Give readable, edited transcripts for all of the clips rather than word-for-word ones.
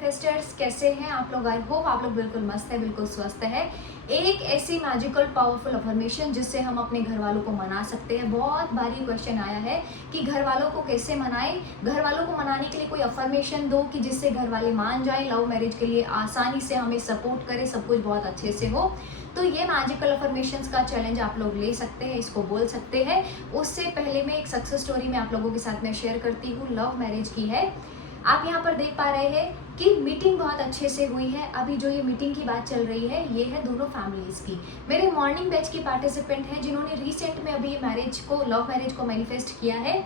मैनिफेस्टर्स, कैसे हैं आप लोग? आई होप आप लोग बिल्कुल मस्त है, बिल्कुल स्वस्थ है। एक ऐसी मैजिकल पावरफुल अफर्मेशन जिससे हम अपने घर वालों को मना सकते हैं। बहुत बारी क्वेश्चन आया है कि घर वालों को कैसे मनाएं। घर वालों को मनाने के लिए कोई अफर्मेशन दो कि जिससे घर वाले मान जाएं, लव मैरिज के लिए आसानी से हमें सपोर्ट करें, सब कुछ बहुत अच्छे से हो। तो ये मैजिकल अफर्मेशंस का चैलेंज आप लोग ले सकते हैं, इसको बोल सकते हैं। उससे पहले मैं एक सक्सेस स्टोरी में आप लोगों के साथ में शेयर करती हूँ, लव मैरिज की है। आप यहाँ पर देख पा रहे हैं कि मीटिंग बहुत अच्छे से हुई है। अभी जो ये मीटिंग की बात चल रही है ये है दोनों फैमिलीज की। मेरे मॉर्निंग बैच की पार्टिसिपेंट हैं जिन्होंने रिसेंट में अभी मैरिज को, लव मैरिज को मैनिफेस्ट किया है।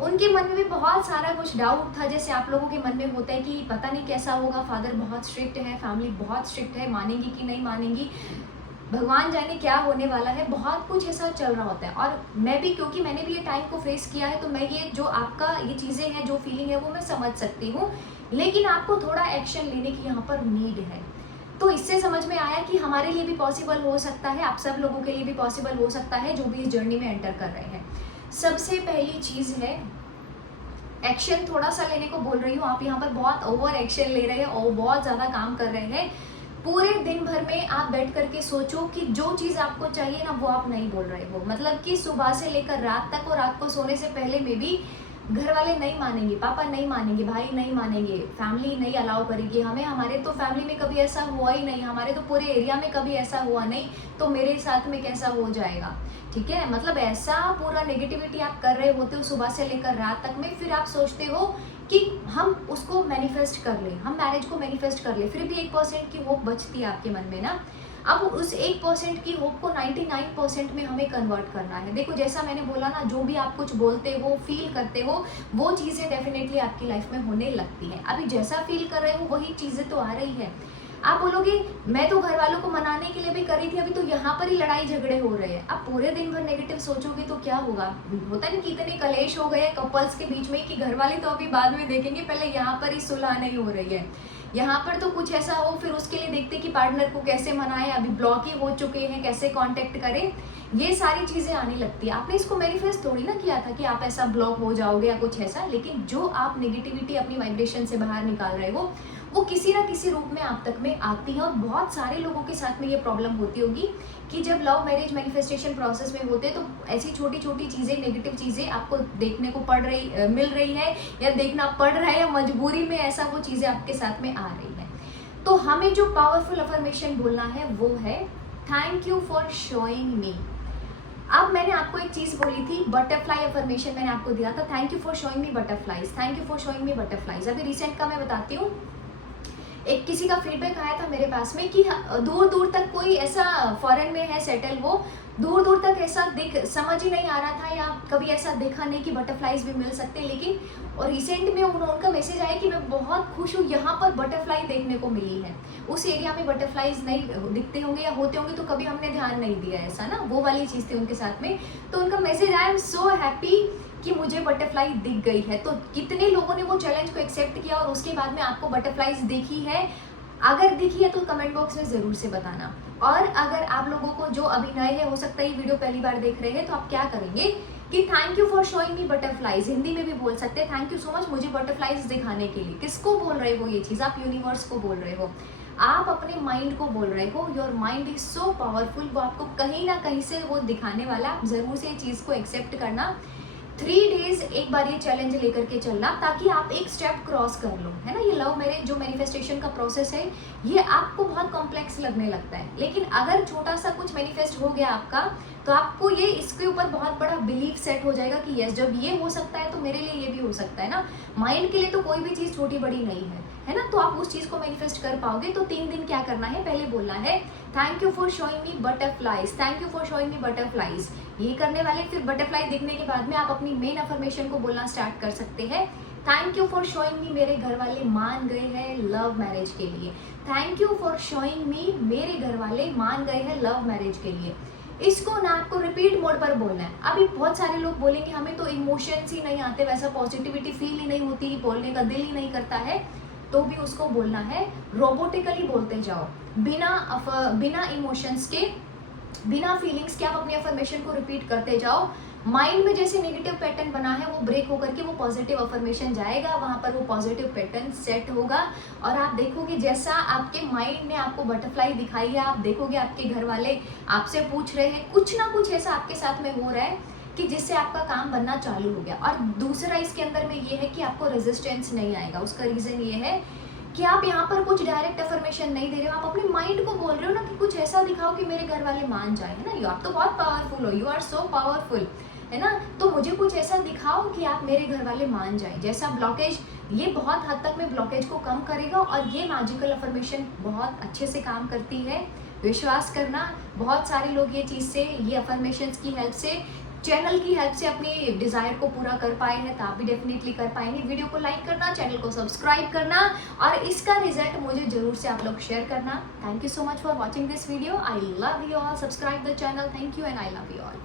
उनके मन में भी बहुत सारा कुछ डाउट था, जैसे आप लोगों के मन में होता है कि पता नहीं कैसा होगा, फादर बहुत स्ट्रिक्ट है, फैमिली बहुत स्ट्रिक्ट है, मानेंगी कि नहीं मानेंगी, भगवान जाने क्या होने वाला है, बहुत कुछ ऐसा चल रहा होता है। और मैं भी, क्योंकि मैंने भी ये टाइम को फेस किया है, तो मैं ये जो आपका ये चीज़ें हैं, जो फीलिंग है वो मैं समझ सकती हूँ। लेकिन आपको थोड़ा एक्शन लेने की यहाँ पर नीड है। तो इससे समझ में आया कि हमारे लिए भी पॉसिबल हो सकता है, आप सब लोगों के लिए भी पॉसिबल हो सकता है जो भी इस जर्नी में एंटर कर रहे हैं। सबसे पहली चीज़ है एक्शन थोड़ा सा लेने को बोल रही हूँ। आप यहाँ पर बहुत ओवर एक्शन ले रहे हैं और बहुत ज़्यादा काम कर रहे हैं। पूरे दिन भर में आप बैठ करके सोचो कि जो चीज़ आपको चाहिए ना वो आप नहीं बोल रहे हो। मतलब कि सुबह से लेकर रात तक, और रात को सोने से पहले में भी घर वाले नहीं मानेंगे, पापा नहीं मानेंगे, भाई नहीं मानेंगे, फैमिली नहीं अलाउ करेगी हमें, हमारे तो फैमिली में कभी ऐसा हुआ ही नहीं, हमारे तो पूरे एरिया में कभी ऐसा हुआ नहीं, तो मेरे साथ में कैसा हो जाएगा। ठीक है, मतलब ऐसा पूरा नेगेटिविटी आप कर रहे होते हो सुबह से लेकर रात तक में। फिर आप सोचते हो कि हम उसको मैनिफेस्ट कर लें, हम मैरिज को मैनिफेस्ट कर लें, फिर भी 1% की होप बचती है आपके मन में ना। अब उस 1% की होप को 99% में हमें कन्वर्ट करना है। देखो, जैसा मैंने बोला ना, जो भी आप कुछ बोलते हो, फील करते हो, वो चीज़ें डेफिनेटली आपकी लाइफ में होने लगती हैं। अभी जैसा फील कर रहे हो वही चीज़ें तो आ रही है। आप बोलोगे मैं तो घर वालों को मनाने के लिए भी करी थी, अभी तो यहाँ पर ही लड़ाई झगड़े हो रहे हैं। अब पूरे दिन भर नेगेटिव सोचोगे तो क्या होगा? होता नहीं कि इतने कलेश हो गए कपल्स के बीच में कि घर वाले तो अभी बाद में देखेंगे, पहले यहाँ पर ही सुलह नहीं हो रही है। यहाँ पर तो कुछ ऐसा हो, फिर उसके लिए देखते कि पार्टनर को कैसे मनाएं, अभी ब्लॉक ही हो चुके हैं, कैसे कांटेक्ट करें, ये सारी चीज़ें आने लगती है। आपने इसको मैनिफेस्ट थोड़ी ना किया था कि आप ऐसा ब्लॉक हो जाओगे या कुछ ऐसा, लेकिन जो आप नेगेटिविटी अपनी वाइब्रेशन से बाहर निकाल रहे हो वो किसी ना किसी रूप में आप तक में आती है। और बहुत सारे लोगों के साथ में ये प्रॉब्लम होती होगी कि जब लव मैरिज मैनिफेस्टेशन प्रोसेस में होते हैं तो ऐसी छोटी छोटी चीज़ें, नेगेटिव चीज़ें आपको देखने को मिल रही है, या देखना पड़ रहा है, या मजबूरी में ऐसा वो चीज़ें आपके साथ में आ रही है। तो हमें जो पावरफुल अफर्मेशन बोलना है वो है thank you for showing me. अब मैंने आपको एक चीज़ बोली थी, बटरफ्लाई अफर्मेशन मैंने आपको दिया था, thank you for showing me butterflies, thank you for showing me butterflies. अभी रिसेंट का मैं बताती हूँ। एक किसी का फीडबैक आया था मेरे पास में कि दूर दूर तक कोई ऐसा फॉरेन में है सेटल, वो दूर दूर तक ऐसा समझ ही नहीं आ रहा था, या कभी ऐसा देखा नहीं कि बटरफ्लाइज भी मिल सकते। लेकिन और रिसेंट में उनका मैसेज आया कि मैं बहुत खुश हूँ, यहाँ पर बटरफ्लाई देखने को मिली है। उस एरिया में बटरफ्लाइज नहीं दिखते होंगे, या होते होंगे तो कभी हमने ध्यान नहीं दिया, ऐसा ना, वो वाली चीज़ थी उनके साथ में। तो उनका मैसेज आया, आई एम सो हैप्पी कि मुझे बटरफ्लाई दिख गई है। तो कितने लोगों ने वो चैलेंज को एक्सेप्ट किया और उसके बाद में आपको बटरफ्लाइज दिखी है? अगर दिखी है तो कमेंट बॉक्स में ज़रूर से बताना। और अगर आप लोगों को जो अभी नए हैं, हो सकता है ये वीडियो पहली बार देख रहे हैं, तो आप क्या करेंगे कि thank you for showing me butterflies, Hindi में भी बोल सकते हैं, थैंक यू सो मच मुझे बटरफ्लाइज दिखाने के लिए। किसको बोल रहे हो ये चीज़? आप यूनिवर्स को बोल रहे हो, आप अपने माइंड को बोल रहे हो। Your mind is so powerful, वो आपको कहीं ना कहीं से वो दिखाने वाला। आप ज़रूर से ये चीज़ को एक्सेप्ट करना। 3 डेज एक बार ये चैलेंज लेकर के चलना, ताकि आप एक स्टेप क्रॉस कर लो, है ना। ये लव मैरिज जो मैनिफेस्टेशन का प्रोसेस है, ये आपको बहुत कॉम्प्लेक्स लगने लगता है, लेकिन अगर छोटा सा कुछ मैनिफेस्ट हो गया आपका, तो आपको ये इसके ऊपर बहुत बड़ा बिलीफ सेट हो जाएगा कि यस, जब ये हो सकता है तो मेरे लिए ये भी हो सकता है ना। माइंड के लिए तो कोई भी चीज़ छोटी बड़ी नहीं है ना। तो आप उस चीज़ को मैनिफेस्ट कर पाओगे। तो 3 दिन क्या करना है, पहले बोलना है thank you for showing me butterflies, thank you for showing me butterflies, ये करने वाले। फिर बटरफ्लाई दिखने के बाद में आप अपनी मेन अफर्मेशन को बोलना स्टार्ट कर सकते हैं, thank you for showing me मेरे घर वाले मान गए हैं लव मैरिज के लिए, thank you for showing me मेरे घर वाले मान गए हैं लव मैरिज के लिए। इसको ना आपको रिपीट मोड पर बोलना है। अभी बहुत सारे लोग बोलेंगे हमें तो इमोशंस ही नहीं आते, वैसा पॉजिटिविटी फील ही नहीं होती, बोलने का दिल ही नहीं करता है, तो भी उसको बोलना है, रोबोटिकली बोलते जाओ, बिना इमोशंस के, बिना फीलिंग्स के आप अपनी अफर्मेशन को रिपीट करते जाओ। माइंड में जैसे नेगेटिव पैटर्न बना है वो ब्रेक होकर के वो पॉजिटिव अफर्मेशन जाएगा, वहाँ पर वो पॉजिटिव पैटर्न सेट होगा और आप देखोगे जैसा आपके माइंड ने आपको बटरफ्लाई दिखाई है, आप देखोगे आपके घर वाले आपसे पूछ रहे हैं, कुछ ना कुछ ऐसा आपके साथ में हो रहा है कि जिससे आपका काम बनना चालू हो गया। और दूसरा इसके अंदर में ये है कि आपको रेजिस्टेंस नहीं आएगा। उसका रीज़न ये है कि आप यहाँ पर कुछ डायरेक्ट अफर्मेशन नहीं दे रहे हो, आप अपने माइंड को बोल रहे हो ना कि कुछ ऐसा दिखाओ कि मेरे घर वाले मान जाए, है ना। आप तो बहुत पावरफुल हो, यू आर सो पावरफुल, है ना। तो मुझे कुछ ऐसा दिखाओ कि आप मेरे घर वाले मान जाए। जैसा ब्लॉकेज, ये बहुत हद तक में ब्लॉकेज को कम करेगा और ये मैजिकल अफर्मेशन बहुत अच्छे से काम करती है। विश्वास करना, बहुत सारे लोग ये चीज़ से, ये अफर्मेशंस की हेल्प से, चैनल की हेल्प से अपनी डिज़ायर को पूरा कर पाए हैं, तो आप भी डेफिनेटली कर पाएंगे। वीडियो को लाइक करना, चैनल को सब्सक्राइब करना और इसका रिजल्ट मुझे जरूर से आप लोग शेयर करना। Thank you so much for watching this video. I love you all. Subscribe the channel. Thank you and I love you all.